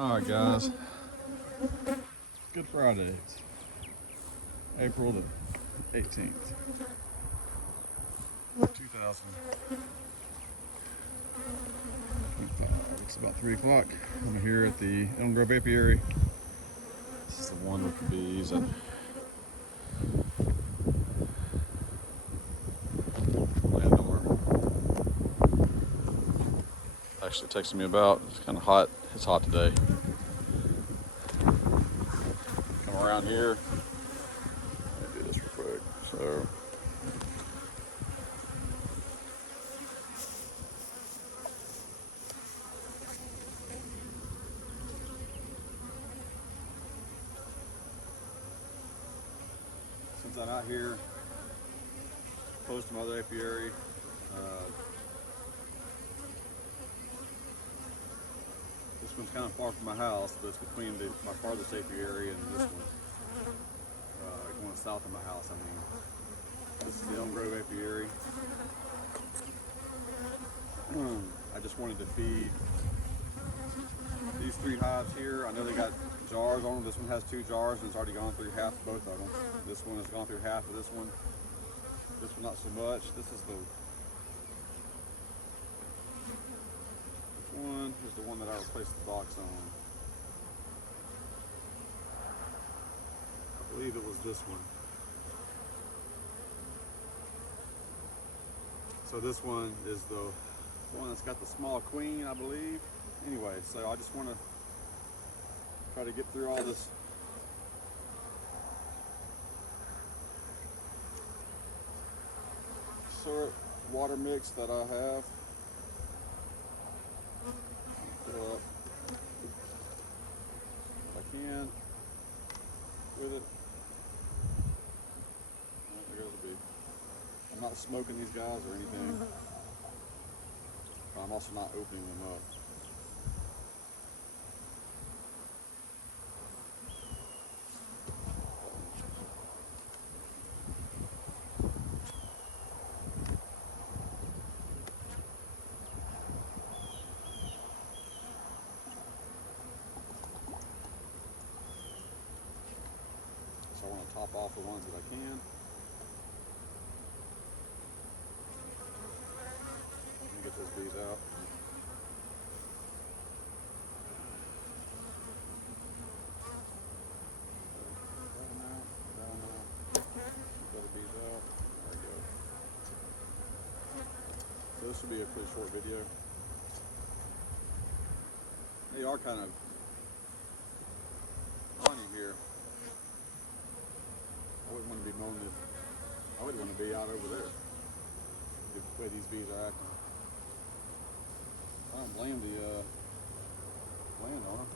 Alright guys, Good Friday, April the 18th, 2025. It's about 3 o'clock. I'm here at the Elm Grove Apiary. This is the one with the bees. Landowner actually texted me about, it's kind of hot. It's hot today. Come around here. Let me do this real quick. So, since I'm out here close to my other apiary, this one's kind of far from my house, but it's between my farthest apiary and this one. Going south of my house, I mean. This is the Elm Grove Apiary. I just wanted to feed these 3 hives here. I know they got jars on them. This one has 2 jars and it's already gone through half of both of them. This one has gone through half of this one. This one not so much. This one is the one that I replaced the box on. I believe it was this one. So this one is the one that's got the small queen, I believe. Anyway, so I just want to try to get through all this syrup water mix that I have. Fill up what I can with it. There goes the bee. I'm not smoking these guys or anything. But I'm also not opening them up. So I want to top off the ones that I can. Get those bees out. Down out. Get the bees out. There we go. So this will be a pretty short video. They are kind of on you here. I wouldn't want to be mowing this. I wouldn't want to be out over there. The way these bees are acting. I don't blame the landowner.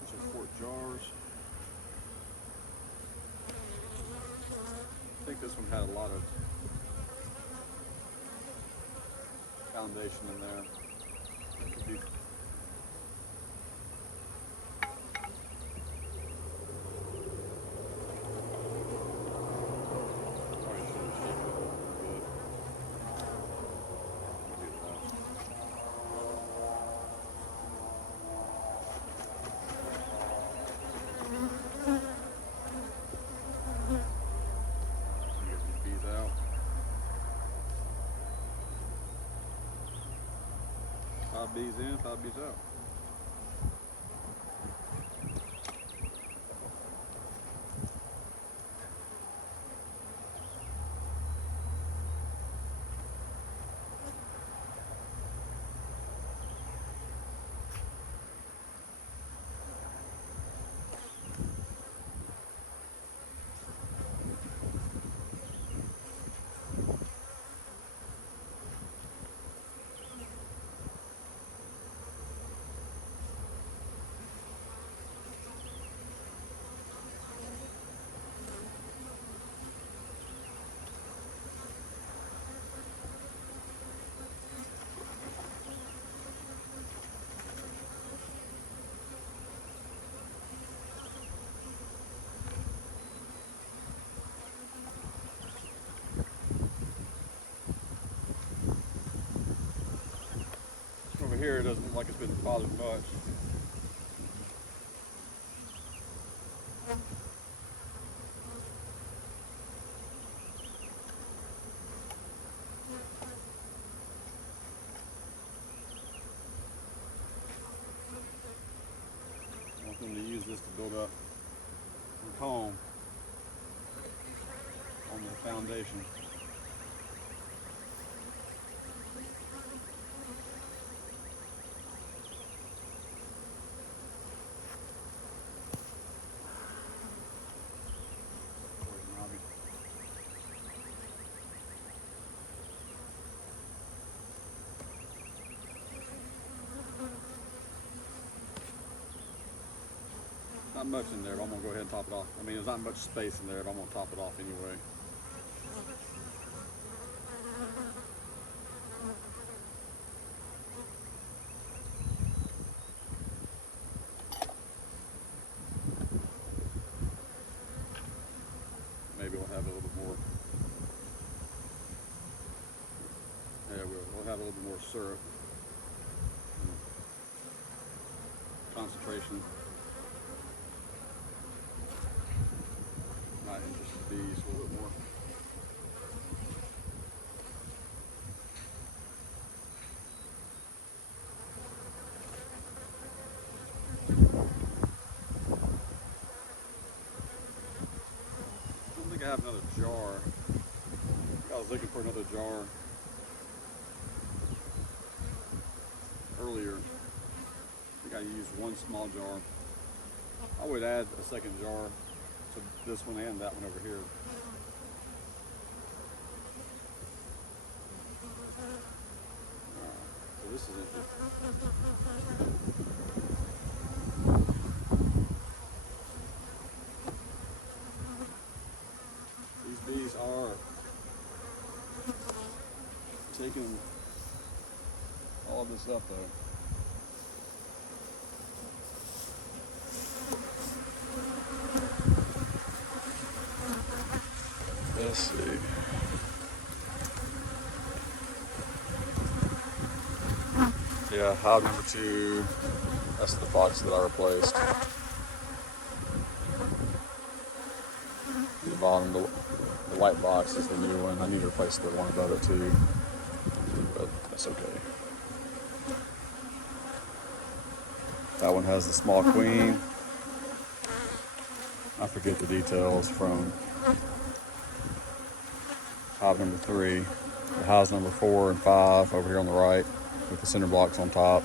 These are quart jars. I think this one had a lot of foundation in there. It could be bees in, 5 bees out. like it's been bothered much. I want them to use this to build up a comb on the foundation. Not much in there, but I'm gonna go ahead and top it off. I mean, there's not much space in there, but I'm gonna top it off anyway. Maybe we'll have a little bit more. Yeah, we'll have a little bit more syrup. Concentration. Might interest the bees a little bit more. I don't think I have another jar. I was looking for another jar earlier. I think I used one small jar. I would add a second jar to this one and that one over here. So this is interesting. These bees are taking all of this up though. Let's see. Yeah, hive number 2. That's the box that I replaced. The bottom, the white box is the new one. I need to replace the one above it too, but that's okay. That one has the small queen. I forget the details from hive number 3. The hives number 4 and 5 over here on the right with the center blocks on top.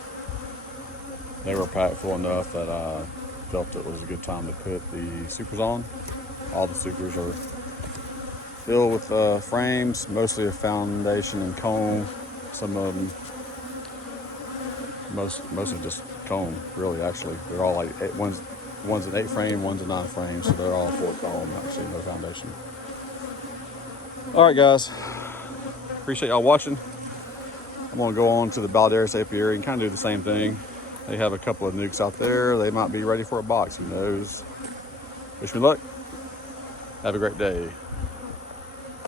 They were packed full enough that I felt it was a good time to put the supers on. All the supers are filled with frames, mostly of foundation and comb. Some of them, mostly just comb, really, actually. They're all like, one's an 8 frame, one's a 9 frame, so they're all full comb, actually, no foundation. All right, guys. Appreciate y'all watching. I'm gonna go on to the Balderas Apiary and kind of do the same thing. They have a couple of nukes out there. They might be ready for a box, who knows? Wish me luck. Have a great day.